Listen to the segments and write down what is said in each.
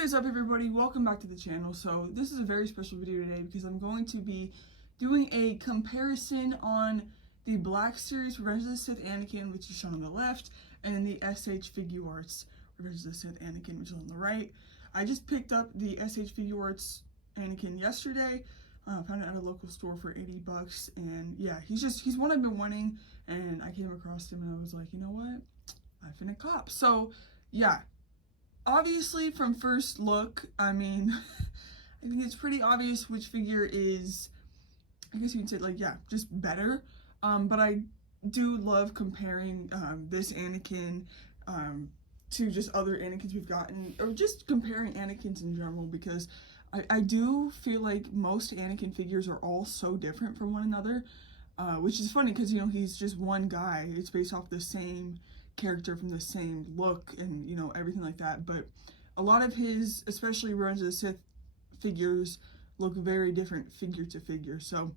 What is up, everybody? Welcome back to the channel. So this is a very special video today because I'm going to be doing a comparison on the Black Series Revenge of the Sith Anakin, which is shown on the left, and then the shfiguarts Revenge of the Sith Anakin, which is on the right. I just picked up the shfiguarts Anakin yesterday. Found it at a local store for 80 bucks, and yeah, he's one I've been wanting, and I came across him and I was like, you know what, I finna cop. So yeah, obviously from first look, I mean, I think it's pretty obvious which figure is, I guess you can say, like, yeah, just better. But I do love comparing this Anakin to just other Anakins we've gotten, or just comparing Anakins in general, because I do feel like most Anakin figures are all so different from one another, which is funny because, you know, he's just one guy. It's based off the same character from the same look and, you know, everything like that. But a lot of his, especially Revenge of the Sith figures, look very different figure to figure. So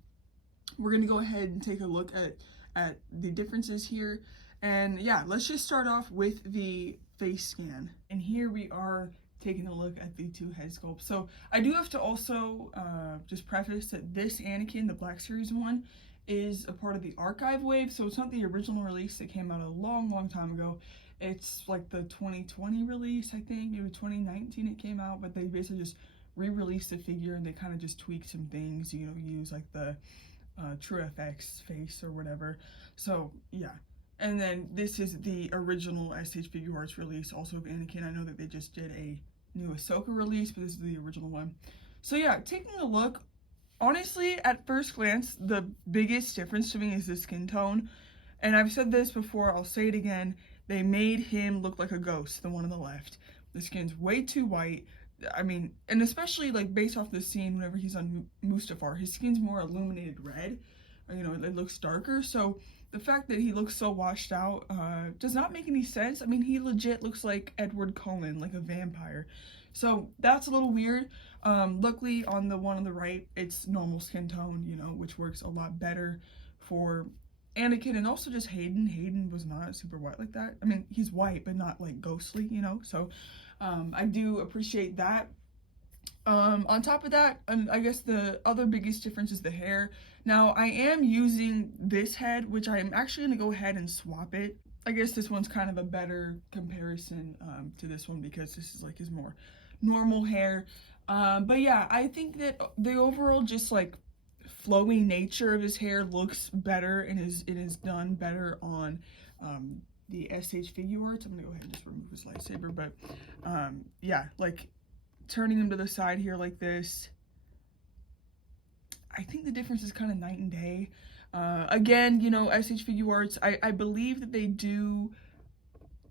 we're going to go ahead and take a look at the differences here. And yeah, let's just start off with the face scan. And here we are taking a look at the two head sculpts. So I do have to also just preface that this Anakin, the Black Series one, is a part of the archive wave, so it's not the original release that came out a long time ago. It's like the 2020 release, I think. Maybe 2019 it came out, but they basically just re-released the figure and they kind of just tweaked some things, you know, use like the True FX face or whatever. So yeah. And then this is the original shfiguarts release, also of Anakin. I know that they just did a new Ahsoka release, but this is the original one. So yeah, taking a look, honestly, at first glance, the biggest difference to me is the skin tone. And I've said this before, I'll say it again. They made him look like a ghost, the one on the left. The skin's way too white. I mean, and especially like based off the scene whenever he's on Mustafar, his skin's more illuminated red. You know, it looks darker. So the fact that he looks so washed out does not make any sense. I mean, he legit looks like Edward Cullen, like a vampire. So that's a little weird. Luckily, on the one on the right, it's normal skin tone, you know, which works a lot better for Anakin and also just Hayden. Hayden was not super white like that. I mean, he's white, but not like ghostly, you know. So I do appreciate that. On top of that, I guess the other biggest difference is the hair. Now, I am using this head, which I am actually going to go ahead and swap it. I guess this one's kind of a better comparison to this one because this is like his more normal hair. But yeah, I think that the overall just like flowy nature of his hair looks better and is done better on the shfiguarts. I'm going to go ahead and just remove his lightsaber, but yeah, like turning him to the side here like this, I think the difference is kind of night and day. Again, you know, shfiguarts, I believe that they do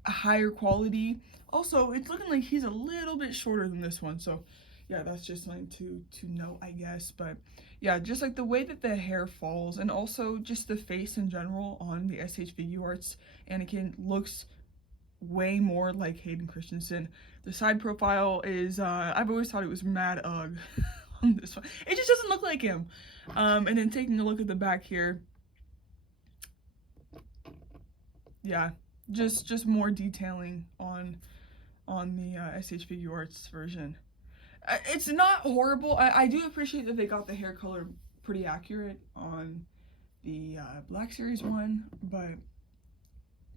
a higher quality. Also, it's looking like he's a little bit shorter than this one, so yeah, that's just something to note, I guess. But yeah, just like the way that the hair falls and also just the face in general on the shfiguarts Anakin looks way more like Hayden Christensen. The side profile is, I've always thought it was mad ugh on this one. It just doesn't look like him. And then taking a look at the back here, yeah, just more detailing on the shfiguarts version. It's not horrible. I do appreciate that they got the hair color pretty accurate on the Black Series one, but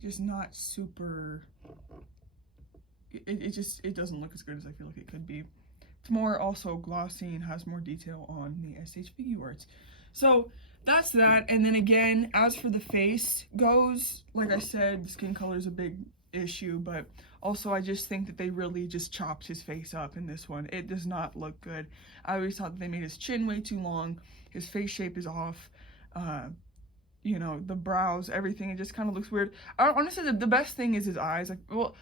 just not super. It doesn't look as good as I feel like it could be. It's more also glossy and has more detail on the shfiguarts. So that's that. And then again, as for the face goes, like I said, the skin color is a big issue, but also I just think that they really just chopped his face up in this one. It does not look good. I always thought that they made his chin way too long. His face shape is off. You know, the brows, everything, it just kind of looks weird. Honestly, the best thing is his eyes. Like, well,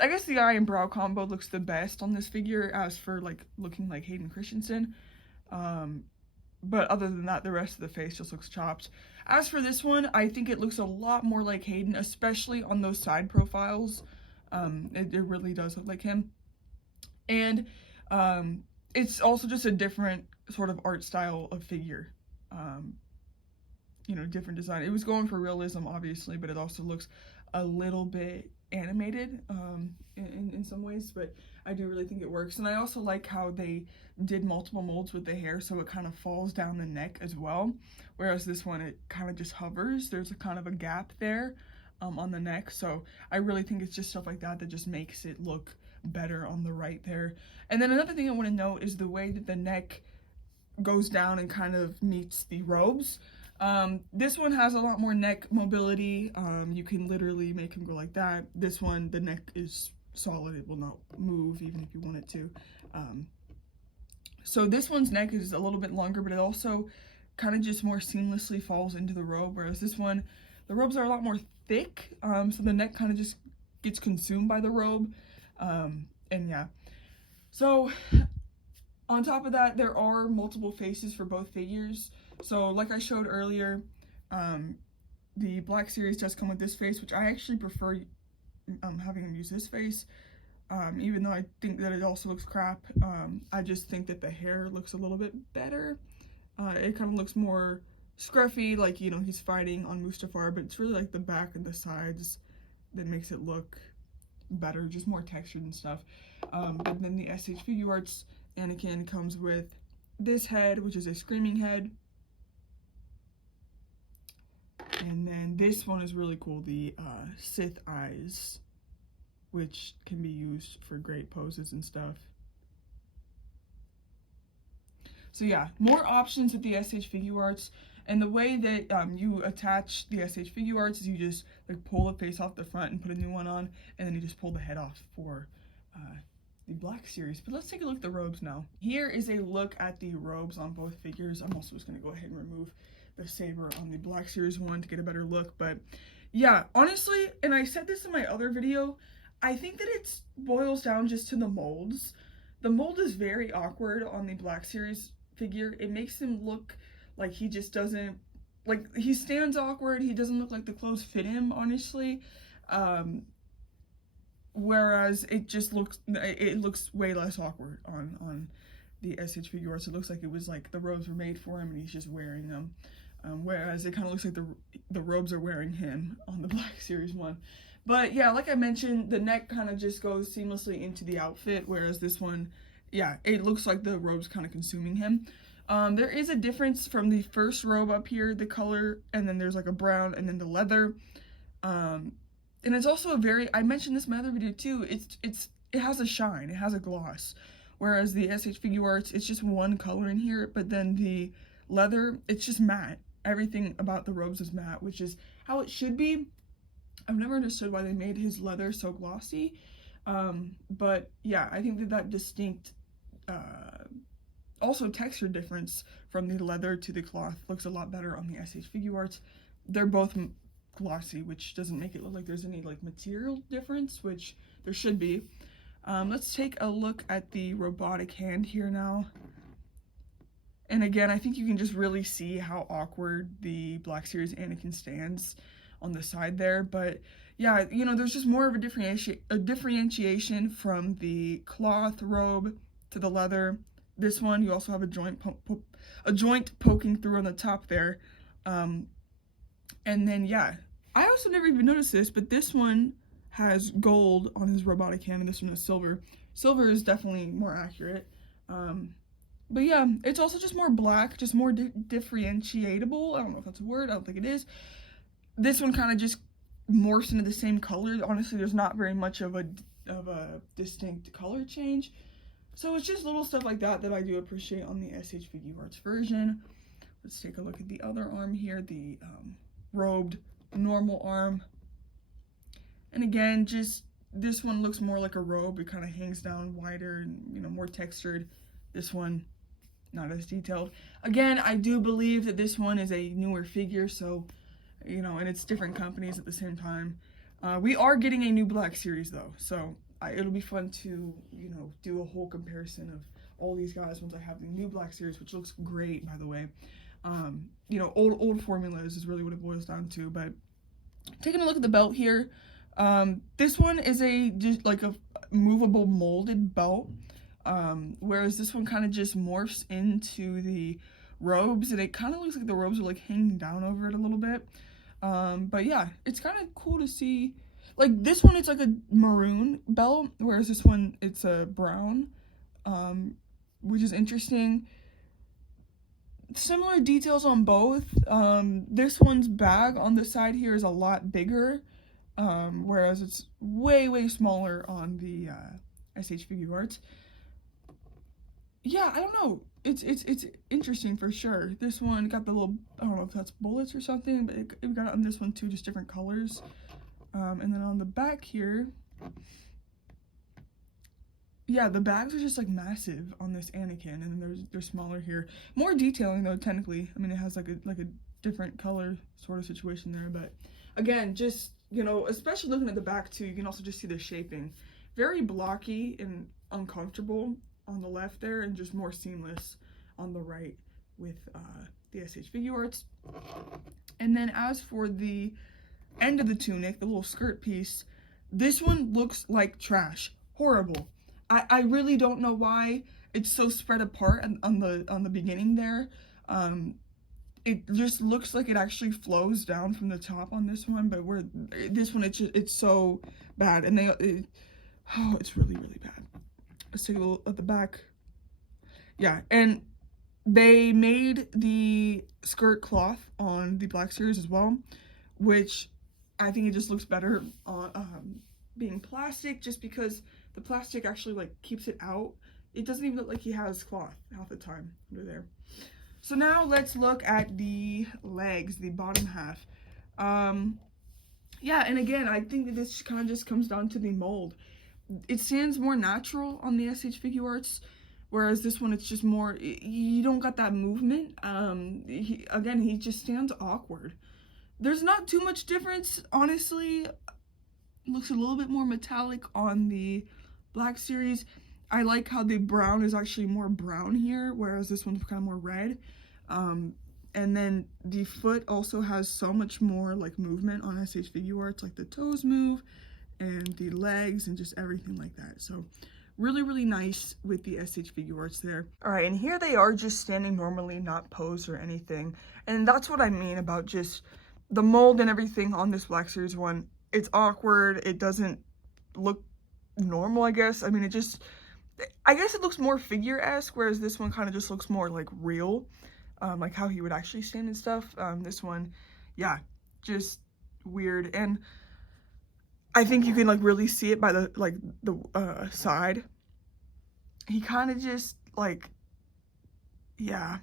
I guess the eye and brow combo looks the best on this figure as for like looking like Hayden Christensen. But other than that, the rest of the face just looks chopped. As for this one, I think it looks a lot more like Hayden, especially on those side profiles. It really does look like him. And it's also just a different sort of art style of figure. You know, different design. It was going for realism, obviously, but it also looks a little bit animated in some ways, but I do really think it works. And I also like how they did multiple molds with the hair, so it kind of falls down the neck as well, whereas this one, it kind of just hovers. There's a kind of a gap there on the neck, so I really think it's just stuff like that that just makes it look better on the right there. And then another thing I want to note is the way that the neck goes down and kind of meets the robes. This one has a lot more neck mobility. You can literally make him go like that. This one, the neck is solid. It will not move even if you want it to. So this one's neck is a little bit longer, but it also kind of just more seamlessly falls into the robe, whereas this one, the robes are a lot more thick, so the neck kind of just gets consumed by the robe. And yeah, so on top of that, there are multiple faces for both figures. So like I showed earlier, the Black Series does come with this face, which I actually prefer having him use this face, even though I think that it also looks crap. I just think that the hair looks a little bit better. It kind of looks more scruffy, like, you know, he's fighting on Mustafar, but it's really like the back and the sides that makes it look better, just more textured and stuff. But then the SH Figuarts Anakin comes with this head, which is a screaming head. And then this one is really cool, the Sith eyes, which can be used for great poses and stuff. So yeah, more options with the SH Figuarts. And the way that you attach the SH Figuarts is you just like pull the face off the front and put a new one on, and then you just pull the head off for the Black Series. But let's take a look at the robes now. Here is a look at the robes on both figures. I'm also just going to go ahead and remove the saber on the Black Series one to get a better look. But yeah, honestly, and I said this in my other video, I think that it boils down just to the molds. The mold is very awkward on the Black Series figure. It makes him look like he just doesn't, like, he stands awkward. He doesn't look like the clothes fit him, honestly. Whereas it just looks, it looks way less awkward on the SH Figuarts. It looks like it was like the robes were made for him and he's just wearing them. Whereas it kind of looks like the robes are wearing him on the Black Series one. But yeah, like I mentioned, the neck kind of just goes seamlessly into the outfit, whereas this one, yeah, it looks like the robe's kind of consuming him. There is a difference from the first robe up here, the color, and then there's like a brown, and then the leather. And it's also a very, I mentioned this in my other video too, it has a shine, it has a gloss. Whereas the SH Figuarts, it's just one color in here, but then the leather, it's just matte. Everything about the robes is matte, which is how it should be. I've never understood why they made his leather so glossy. But yeah, I think that distinct, also texture difference from the leather to the cloth looks a lot better on the SH Figuarts. They're both glossy, which doesn't make it look like there's any like material difference, which there should be. Let's take a look at the robotic hand here now. And again, I think you can just really see how awkward the Black Series Anakin stands on the side there. But yeah, you know, there's just more of a differentiation from the cloth robe to the leather. This one, you also have a joint poking through on the top there. And then, yeah, I also never even noticed this, but this one has gold on his robotic hand, and this one is silver. Silver is definitely more accurate. But yeah, it's also just more black, just more differentiatable. I don't know if that's a word, I don't think it is. This one kind of just morphs into the same color. Honestly, there's not very much of a distinct color change. So it's just little stuff like that that I do appreciate on the SH Figuarts version. Let's take a look at the other arm here, the robed normal arm. And again, just this one looks more like a robe. It kind of hangs down wider and, you know, more textured. This one, not as detailed. Again, I do believe that this one is a newer figure, so, you know, and it's different companies at the same time. We are getting a new Black Series though, so it'll be fun to, you know, do a whole comparison of all these guys once I have the new Black Series, which looks great, by the way. You know, old formulas is really what it boils down to. But taking a look at the belt here, this one is just like a movable molded belt, whereas this one kind of just morphs into the robes, and it kind of looks like the robes are like hanging down over it a little bit. But yeah, it's kind of cool to see Like this one, it's like a maroon belt, whereas this one, it's a brown, which is interesting. Similar details on both. This one's bag on the side here is a lot bigger, whereas it's way smaller on the SH Figuarts. Yeah, I don't know. It's interesting for sure. This one got the little, I don't know if that's bullets or something, but it got it on this one too, just different colors. And then on the back here, yeah, the bags are just like massive on this Anakin, and they're smaller here. More detailing though, technically. I mean, it has like a different color sort of situation there, but again, just, you know, especially looking at the back too, you can also just see the shaping. Very blocky and uncomfortable on the left there, and just more seamless on the right with the SH Figuarts. And then as for the end of the tunic, the little skirt piece, this one looks like trash. Horrible. I really don't know why it's so spread apart on the beginning there. It just looks like it actually flows down from the top on this one, but this one, it's so bad, and oh, it's really bad. Let's take a look at the back. Yeah, and they made the skirt cloth on the Black Series as well, which I think it just looks better on being plastic, just because the plastic actually like keeps it out. It doesn't even look like he has cloth half the time under there. So now let's look at the legs, the bottom half. Yeah, and again, I think that this kind of just comes down to the mold. It stands more natural on the SH Figuarts, whereas this one, it's just more, you don't got that movement. Again, he just stands awkward. There's not too much difference, honestly. It looks a little bit more metallic on the Black Series. I like how the brown is actually more brown here, whereas this one's kind of more red. And then the foot also has so much more like movement on SH Figuarts, like the toes move and the legs and just everything like that. So really nice with the SH Figuarts there. All right, and here they are just standing normally, not posed or anything. And that's what I mean about just the mold and everything on this Black Series one. It's awkward. It doesn't look normal, I guess. I mean, I guess it looks more figure-esque, whereas this one kind of just looks more like real, like how he would actually stand and stuff. This one, yeah, just weird. And I think you can like really see it by the side. He kind of just like, yeah,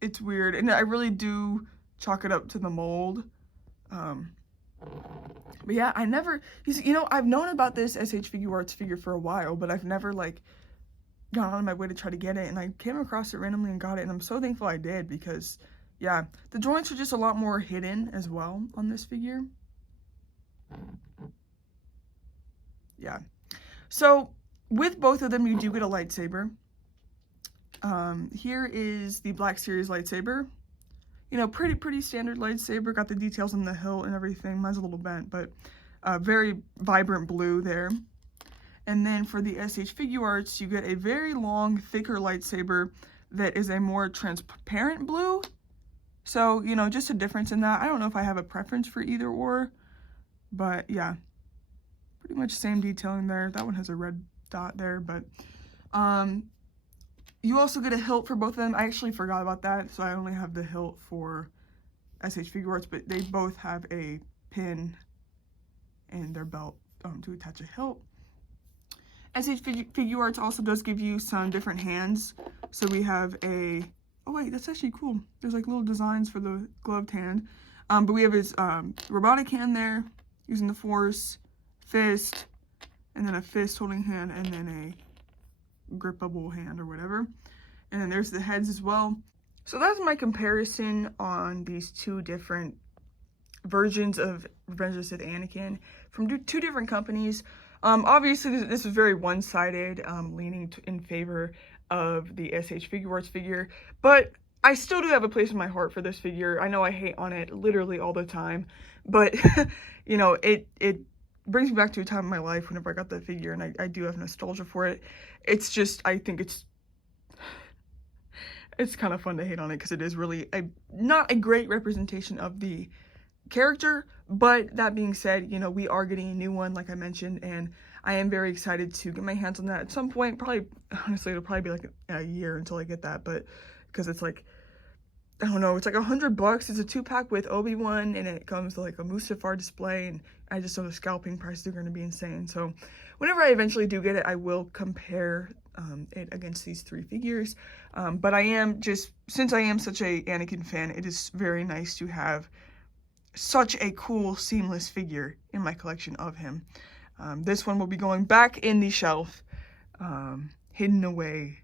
it's weird. And I really do chalk it up to the mold. But yeah, you know, I've known about this SH Figuarts figure for a while, but I've never like gone on my way to try to get it, and I came across it randomly and got it, and I'm so thankful I did, because yeah, the joints are just a lot more hidden as well on this figure. Yeah, so with both of them, you do get a lightsaber. Here is the Black Series lightsaber. You know, pretty standard lightsaber. Got the details on the hilt and everything. Mine's a little bent, but very vibrant blue there. And then for the SH Figuarts, you get a very long, thicker lightsaber that is a more transparent blue. So, you know, just a difference in that. I don't know if I have a preference for either or, but yeah, pretty much same detailing there. That one has a red dot there, but you also get a hilt for both of them. I actually forgot about that, so I only have the hilt for SH Figuarts, but they both have a pin in their belt to attach a hilt. SH Figuarts also does give you some different hands. So we have oh wait, that's actually cool. There's like little designs for the gloved hand. But we have his robotic hand there, using the force, fist, and then a fist holding hand, and then a grippable hand or whatever. And then there's the heads as well. So that's my comparison on these two different versions of Revenge of the Sith Anakin from two different companies. Obviously this is very one-sided, leaning in favor of the SH Figuarts figure, but I still do have a place in my heart for this figure. I know I hate on it literally all the time, but you know, it brings me back to a time in my life whenever I got that figure, and I do have nostalgia for it. It's just, I think it's kind of fun to hate on it, because it is really not a great representation of the character. But that being said, you know, we are getting a new one, like I mentioned, and I am very excited to get my hands on that at some point. Probably, honestly, it'll probably be like a year until I get that, but because it's like, I don't know, it's like $100. It's a 2-pack with Obi-Wan, and it comes with like a Mustafar display, and I just know the scalping prices are going to be insane. So whenever I eventually do get it, I will compare it against these 3 figures. But I am just, since I am such a Anakin fan, it is very nice to have such a cool, seamless figure in my collection of him. This one will be going back in the shelf, hidden away.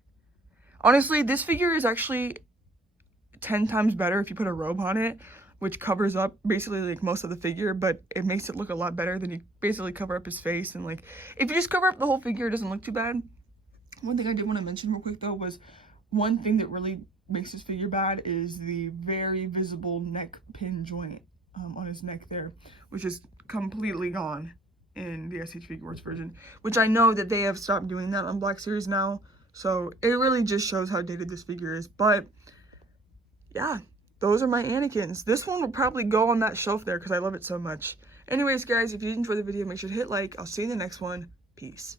Honestly, this figure is actually 10 times better if you put a robe on it, which covers up basically like most of the figure, but it makes it look a lot better than you basically cover up his face. And like, if you just cover up the whole figure, it doesn't look too bad. One thing I did want to mention real quick though was one thing that really makes this figure bad is the very visible neck pin joint on his neck there, which is completely gone in the shfiguarts version, which I know that they have stopped doing that on Black Series now. So it really just shows how dated this figure is. But yeah, those are my Anakins. This one will probably go on that shelf there because I love it so much. Anyways, guys, if you enjoyed the video, make sure to hit like. I'll see you in the next one. Peace.